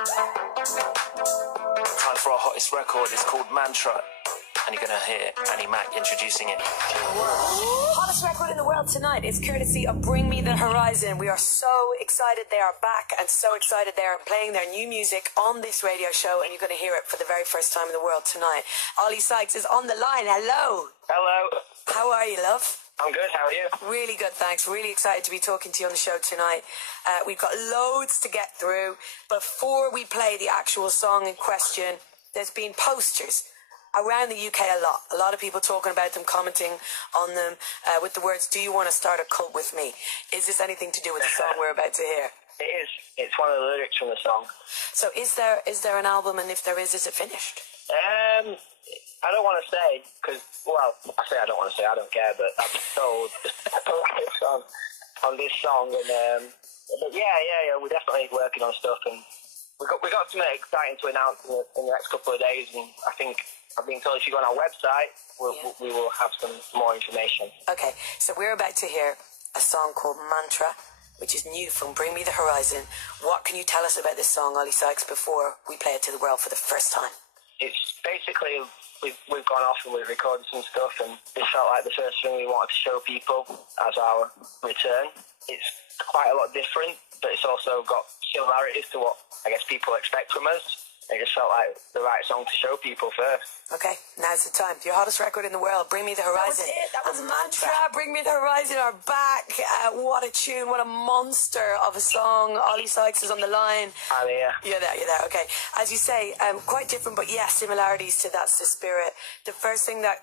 Time for our hottest record. It's called Mantra. And you're going to hear Annie Mac introducing it. Hottest record in the world tonight is courtesy of Bring Me the Horizon. We are so excited they are back and so excited they are playing their new music on this radio show, and you're going to hear it for the very first time in the world tonight. Ollie Sykes is on the line. Hello. Hello. How are you, love? I'm good, how are you? Really good, thanks. Really excited to be talking to you on the show tonight. We've got loads to get through. Before we play the actual song in question, there's been posters around the UK a lot. A lot of people talking about them, commenting on them with the words, "Do you want to start a cult with me?" Is this anything to do with the song we're about to hear? It is. It's one of the lyrics from the song. So is there an album, and if there is it finished? I don't want to say, because, well, I say I don't want to say, I don't care, but I'm told on this song, and but yeah, we're definitely working on stuff, and we got something exciting to announce in the next couple of days, and I think I've been told if you go on our website, we will have some more information. Okay, so we're about to hear a song called Mantra, which is new from Bring Me the Horizon. What can you tell us about this song, Ollie Sykes, before we play it to the world for the first time? It's basically, we've gone off and we've recorded some stuff, and this felt like the first thing we wanted to show people as our return. It's quite a lot different, but it's also got similarities to what I guess people expect from us. It just felt like the right song to show people first. Okay, now's the time. Your hottest record in the world, Bring Me the Horizon. That was Mantra. Bring Me the Horizon are back. What a tune, what a monster of a song. Ollie Sykes is on the line. I'm here. You're there. Okay. As you say, quite different, but yeah, similarities to That's the Spirit. The first thing that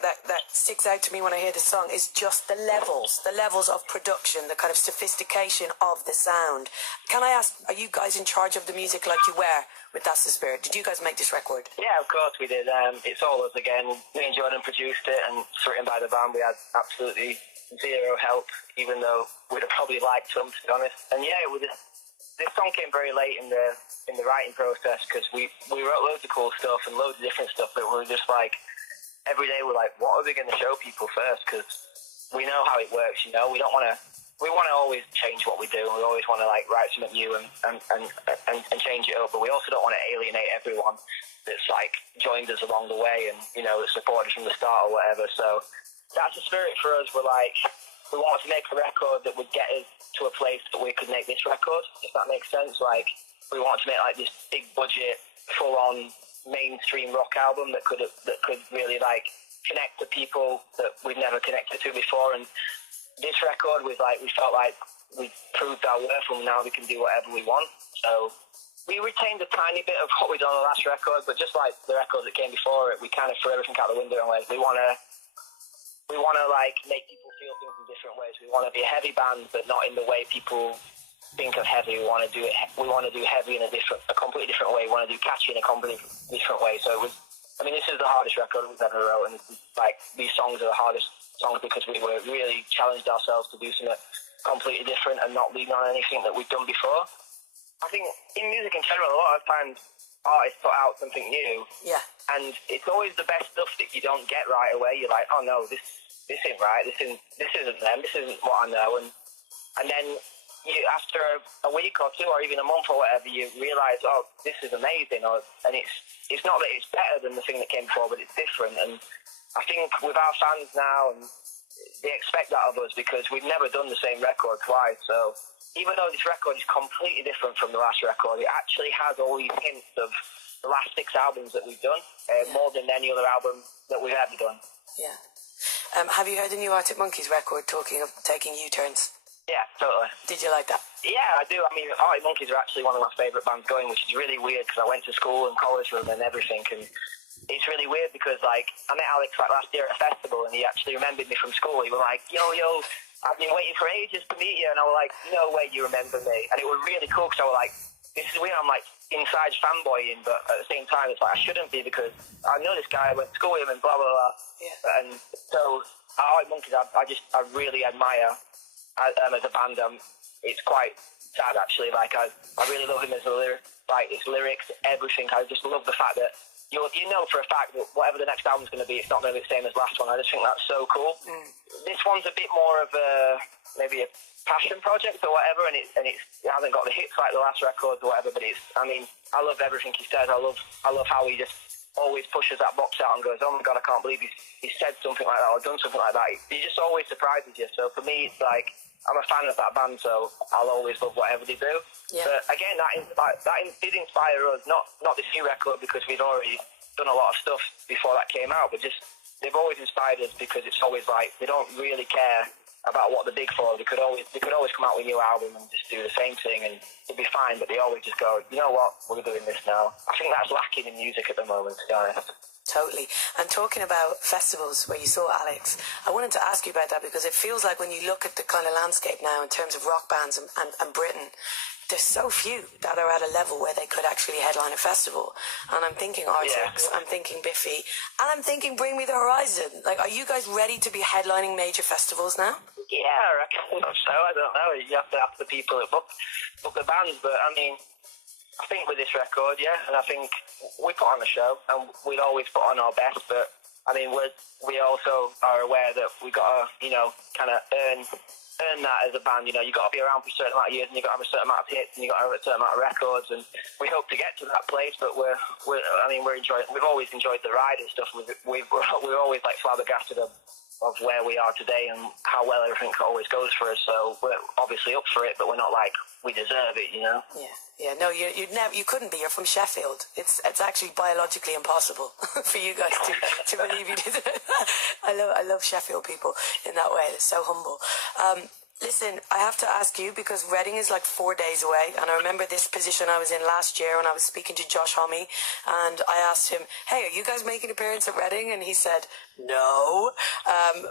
sticks out to me when I hear the song is just the levels of production, the kind of sophistication of the sound. Can I ask, are you guys in charge of the music like you were with That's the Spirit? Did you guys make this record? Yeah, of course we did. It's all us again. Me and Jordan produced it, and it's written by the band. We had absolutely zero help, even though we'd have probably liked some, to be honest. And yeah, this song came very late in the writing process, because we wrote loads of cool stuff and loads of different stuff, but we were just like, every day we're like, what are we going to show people first? Because we know how it works, you know. We want to always change what we do, and we always want to like write something new and change it up, but we also don't want to alienate everyone that's like joined us along the way and, you know, that supported us from the start or whatever. So That's the Spirit for us. We're like, we wanted to make a record that would get us to a place that we could make this record, if that makes sense. Like, we wanted to make like this big budget, full on mainstream rock album that could really like connect to people that we've never connected to before. And this record was like, we felt like we proved our worth, and now we can do whatever we want. So we retained a tiny bit of what we done on the last record, but just like the record that came before it, we kind of threw everything out the window and went, we want to like make people feel things in different ways. We want to be a heavy band, but not in the way people think of heavy. We want to do heavy in a completely different way. We want to do catchy in a completely different way. So it was, I mean, this is the hardest record we've ever wrote, and like these songs are the hardest songs because we were really challenged ourselves to do something completely different and not lean on anything that we've done before. I think in music in general, a lot of times artists put out something new, and it's always the best stuff that you don't get right away. You're like, oh no, this ain't right. This isn't them. This isn't what I know. And then you, after a week or two, or even a month or whatever, you realise, oh, this is amazing. And it's not that it's better than the thing that came before, but it's different. And I think with our fans now, and they expect that of us because we've never done the same record twice. So even though this record is completely different from the last record, it actually has all these hints of the last 6 albums that we've done, more than any other album that we've ever done. Yeah. Have you heard the new Arctic Monkeys record talking of taking U-turns? Yeah, totally. Did you like that? Yeah, I do. I mean, Arctic Monkeys are actually one of my favourite bands going, which is really weird because I went to school and college with them and everything, and it's really weird because, like, I met Alex like last year at a festival, and he actually remembered me from school. He was like, yo, I've been waiting for ages to meet you. And I was like, no way you remember me. And it was really cool because I was like, this is weird. I'm like inside fanboying, but at the same time, it's like I shouldn't be because I know this guy, I went to school with him and blah, blah, blah. Yeah. And so, Arctic Monkeys, I really admire as a band. It's quite sad, actually. Like, I really love him as a lyric, like his lyrics, everything. I just love the fact that you know for a fact that whatever the next album's going to be, it's not going to be the same as last one. I just think that's so cool. This one's a bit more of maybe a passion project or whatever, and it hasn't got the hits like the last records or whatever. But I love everything he says. I love how he just always pushes that box out and goes, oh my God, I can't believe he said something like that or done something like that. He just always surprises you. So for me, it's like, I'm a fan of that band, so I'll always love whatever they do. Yeah. But again, that did inspire us, not this new record, because we'd already done a lot of stuff before that came out, but just they've always inspired us because it's always like they don't really care about what they're big for. They could always come out with a new album and just do the same thing and it'd be fine, but they always just go, you know what, we're doing this now. I think that's lacking in music at the moment, to be honest. Totally. And talking about festivals where you saw Alex, I wanted to ask you about that because it feels like when you look at the kind of landscape now in terms of rock bands and Britain, there's so few that are at a level where they could actually headline a festival. And I'm thinking Arctics, I'm thinking Biffy, and I'm thinking Bring Me the Horizon. Like, are you guys ready to be headlining major festivals now? Yeah, I reckon so. I don't know. You have to ask the people that book the bands, but I mean, I think with this record, yeah, and I think we put on a show, and we'd always put on our best, but I mean, we also are aware that we got to, kind of earn that as a band. You got to be around for a certain amount of years, and you got to have a certain amount of hits, and you got to have a certain amount of records, and we hope to get to that place. But we're enjoying. We've always enjoyed the ride and stuff. We're always like flabbergasted of where we are today and how well everything always goes for us. So we're obviously up for it, but we're not like we deserve it, Yeah. No, you couldn't be. You're from Sheffield. It's actually biologically impossible for you guys to believe you did it. I love Sheffield people in that way. They're so humble. Listen, I have to ask you because Reading is like 4 days away, and I remember this position I was in last year when I was speaking to Josh Homme, and I asked him, "Hey, are you guys making an appearance at Reading?" And he said, "No."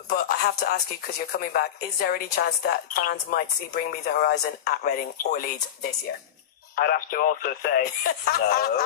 But I have to ask you because you're coming back. Is there any chance that fans might see Bring Me the Horizon at Reading or Leeds this year? I'd have to also say no.